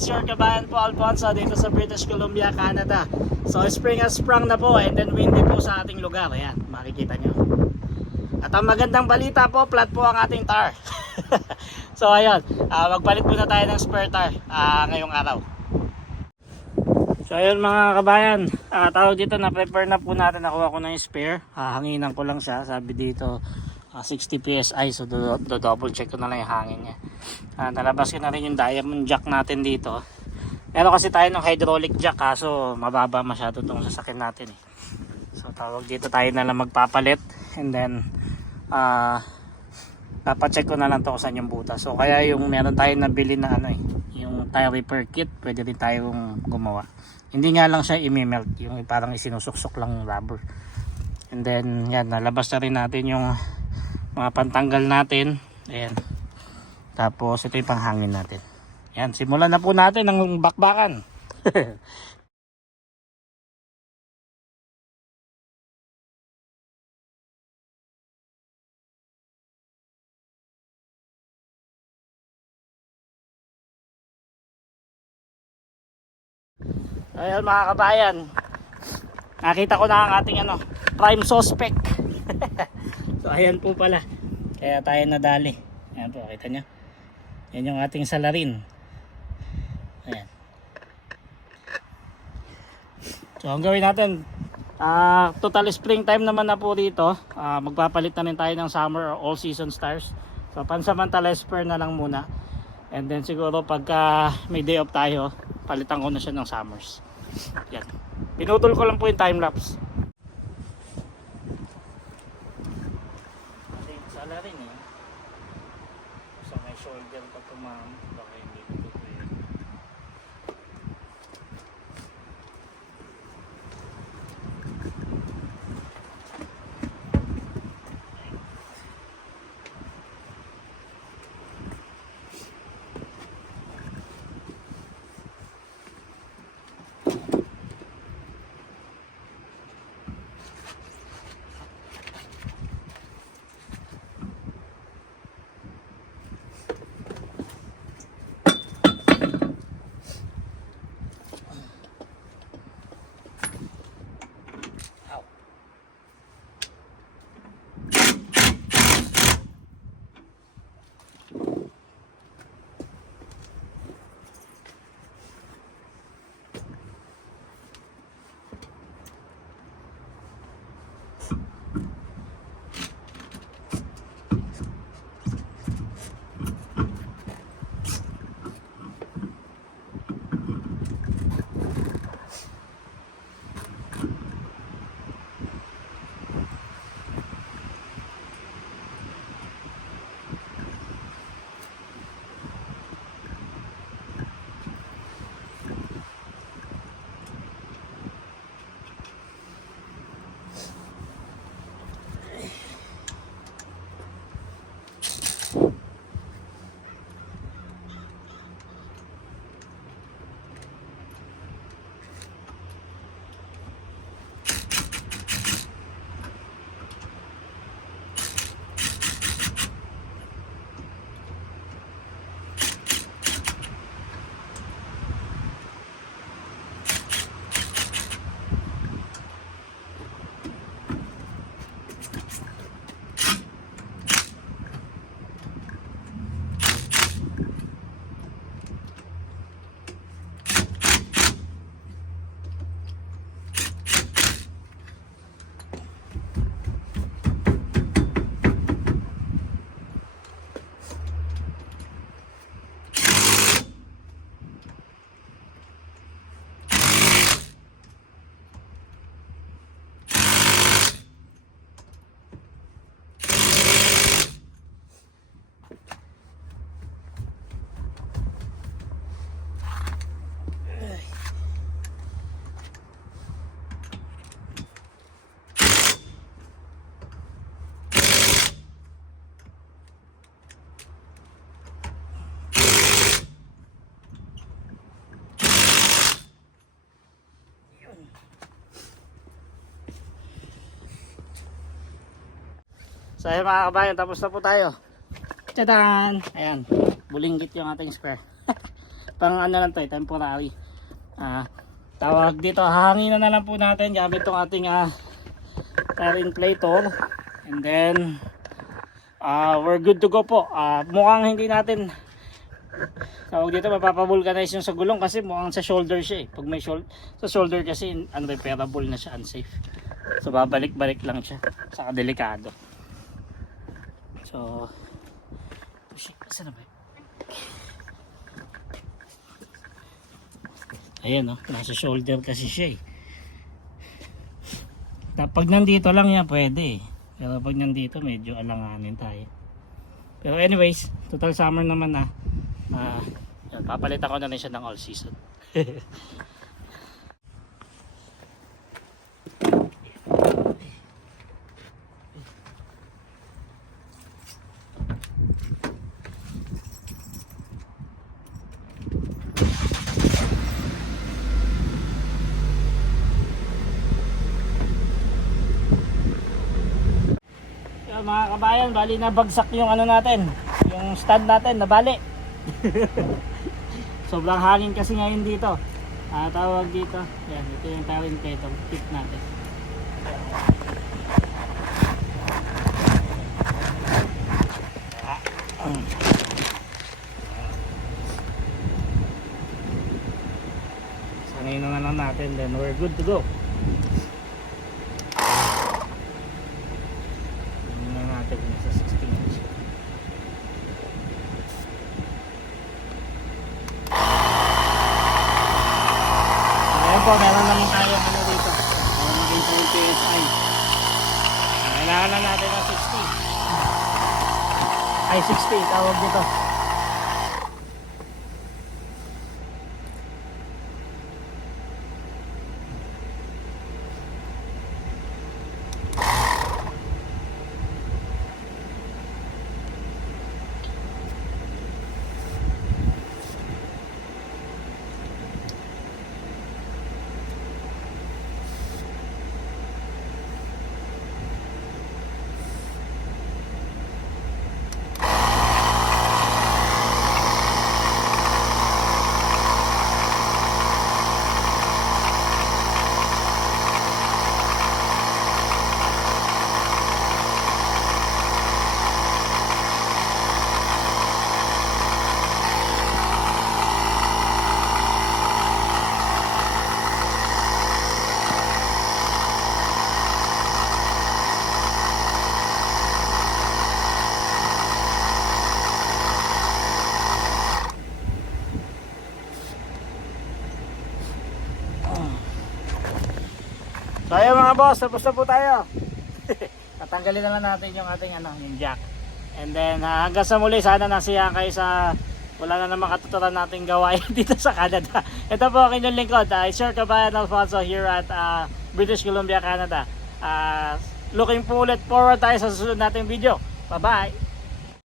This is your kabayan po Alfonso dito sa British Columbia, Canada. So spring has sprung na po and then windy po sa ating lugar. Ayan, makikita nyo. At ang magandang balita po, flat po ang ating tar. So ayun, magpalit muna tayo ng spare tar ngayong araw. So ayun mga kabayan, tawag dito, na-prepare na po natin. Nakuha ko na yung spare. Hanginan ko lang siya, sabi dito 60 PSI, so double check ko na lang yung hangin niya. Nalabas ko na rin yung diamond jack natin dito. Meron kasi tayo ng hydraulic jack, kaso mababa masyado itong sasakyan natin eh. So tawag dito, tayo na lang magpapalit and then papacheck ko na lang to kung saan yung butas. So kaya yung meron tayo nabili na yung tire repair kit, pwede rin tayong gumawa. Hindi nga lang siya i-melt, yung parang isinusuksok lang yung rubber. And then yan, nalabas na rin natin yung mga pantanggal natin. Ayan. Tapos ito yung panghangin natin. Yan, simulan na po natin ang bakbakan. Ayan mga kabayan, nakita ko na ang ating prime suspect. So ayan po pala, kaya tayo nadali. Ayan po, kita nyo, yan yung ating salarin. Ayan. So ang gawin natin, total springtime naman na po dito. Magpapalit na rin tayo ng summer or all season tires. So pansamantala spare na lang muna. And then siguro pagka may day off tayo, palitan ko na siya ng summers. Yan. Pinutol ko lang po yung time lapse. Kasi sala rin eh. So may shoulder pa tumam. Baka hindi ko pwede. So ayun mga kabayan, tapos na po tayo. Tadaan! Ayan, bulinggit yung ating spare. pang ano lang to, temporary. Tawag dito, hahanginan na lang po natin gamit tong ating tire inflator. And then we're good to go po. Mukhang hindi natin tawag dito mapapavulcanize yung sa gulong kasi mukhang sa shoulder siya eh. Pag may sa shoulder kasi unrepairable na siya, unsafe. So babalik-balik lang siya. Saka delikado. So shit, saan na ba? Ayan nasa shoulder kasi siya eh. Pag nandito lang yan pwede eh. Pero pag nandito medyo alanganin tayo. Pero anyways, total summer naman na. Papalitan ko na rin siya ng all season. Mga kabayan, bali na bagsak yung ano natin, yung stand natin, nabali. Sobrang hangin kasi ngayon dito. Tawag dito, yan, ito yung tawag nito, tip natin. Sanayin na lang natin, then we're good to go. Nasa 16 inch. Ayan po, meron naman tayo ano dito para maging 20 PSI. Kailangan na natin ng 60 ay 60 tawag dito. So ayun mga boss, tapos na po tayo. Tatanggalin na lang natin yung ating yung jack. And then hanggang sa muli, sana nasiyahan kayo sa wala na naman katuturan nating gawain dito sa Canada. Ito po ang inyong lingkod, Sir Kabayan Alfonso here at British Columbia, Canada. Looking po ulit forward tayo sa susunod nating video. Bye bye!